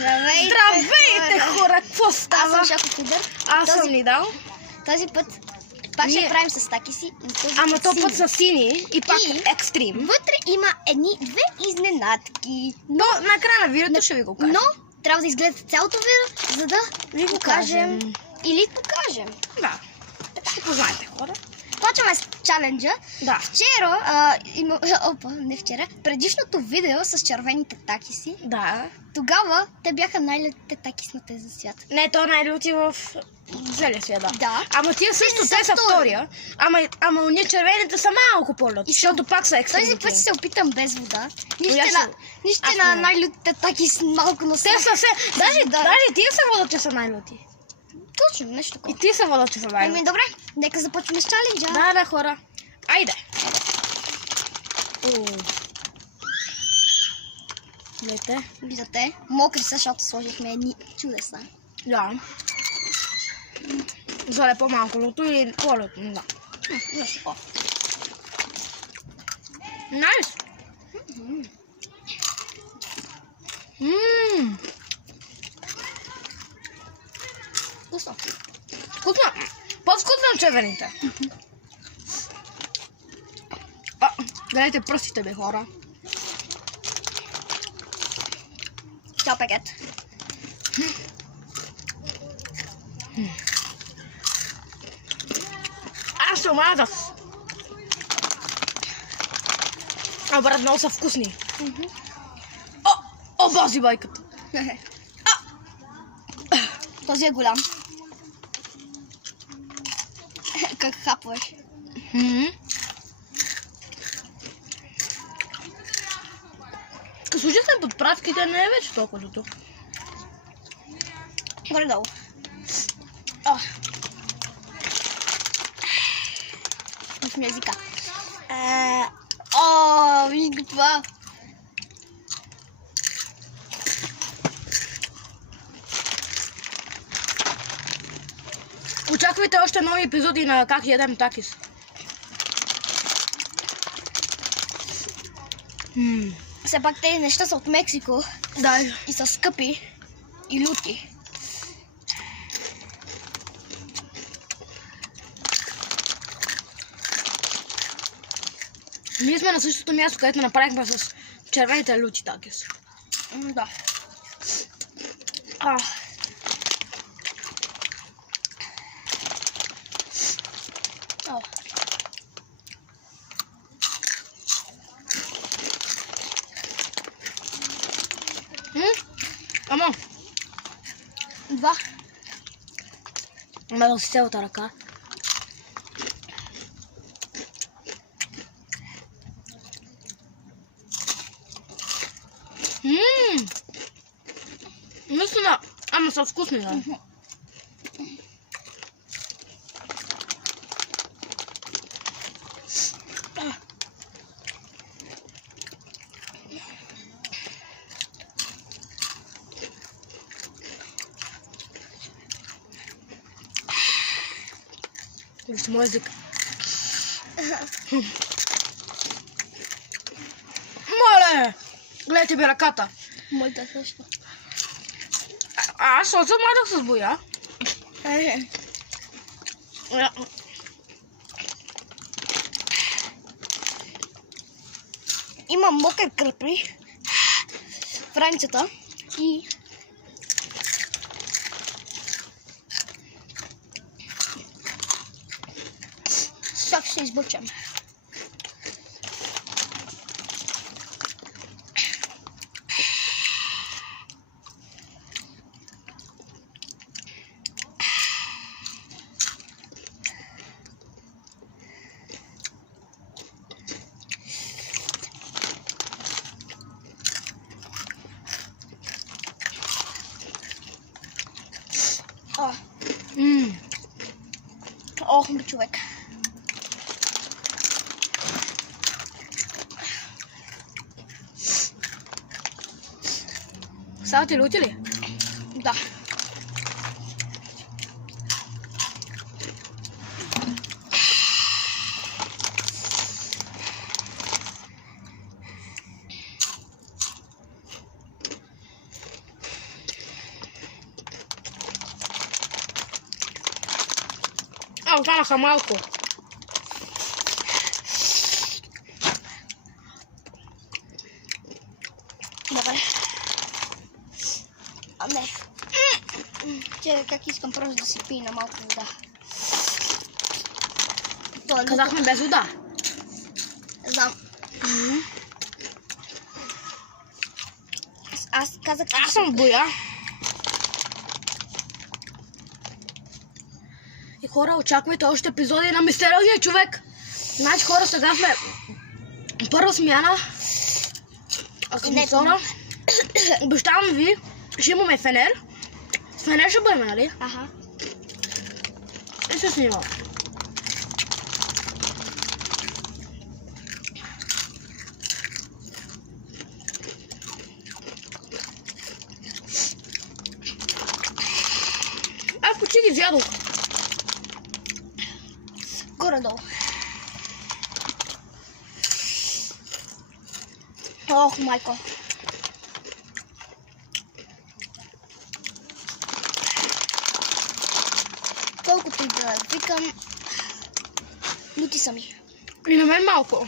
Здравейте, хора! Какво става? Аз съм Шако Фидър. Аз съм Нидал. Този път пак ще правим с Такиси. Ама то път са сини и пак И екстрим. вътре има две изненадки. Но накрая на видеото ще ви го кажем. Но трябва да изгледате цялото видео, за да ви го покажем. Или покажем. Да. Така ще познаете, хора. Почваме с чаленджа. Да. Вчера, не вчера, предишното видео с червените такиси, Да. тогава те бяха най-лютите такис на тези свят. Не, то най-люти в целия свят, да. Да. Ама тия също, те са втория. Ама уния червените са малко по-люти, защото пак са екстрим. Този път ще се опитам без вода. Аз на най-лютите такис малко на Те са все... Даже тия са вода, че са най-люти. Точно, нещо такова. И ти са вода, че са най-люти. Ами добре, нека започваме с чаленджа. Да, хора. Айде. Гледайте. Виждате, мокри са, защото сложихме едни чудеса. Да. За да е по-малко люто или по-люто, да. Нещо такова. Найс. Вкусно. Вкусно. По-вкусно от червените. Гледайте пръстите, бе, хора. Цял пакет. Аз се омазах. Брат, много са вкусни. О, бази байката. Този е голям. Как хапваш? Като служих на подправките, не е вече толкова люто. Горе-долу. В ми езика. Виж това. Очаквайте още нови епизоди на Как ядем такис. Все пак тези неща са от Мексико. Да. И са скъпи и люти. Ние сме на същото място, където направихме с червените лути такис. Да. Ама. Два. Ама да си цялата ръка. Наистина, ама са вкусни, да. Вижте моят език. Мале! Гледайте бе ръката. Моята също. Аз се мадах с боя. Има мокър кръпри в раницата и сега ще избърчам. Ох, бе, човек. Става ти люти ли? Да. Останаха малко. Добре. А не. Че, как искам просто да си пина малко вода. Това е Казахме без вода. знам. Аз казах, че Аз съм в боя. И хора, очаквайте още епизоди на Мистериозния човек. Значи хора, сега сме първа смяна. Асансьора. Обещавам ви, ще имаме фенер. С фенер ще бъдем, нали? Аха. И се снимам. Аз почти ги изядох. Горе-долу. Ох, майко. Колкото и да викам, мути са ми. И на мен малко.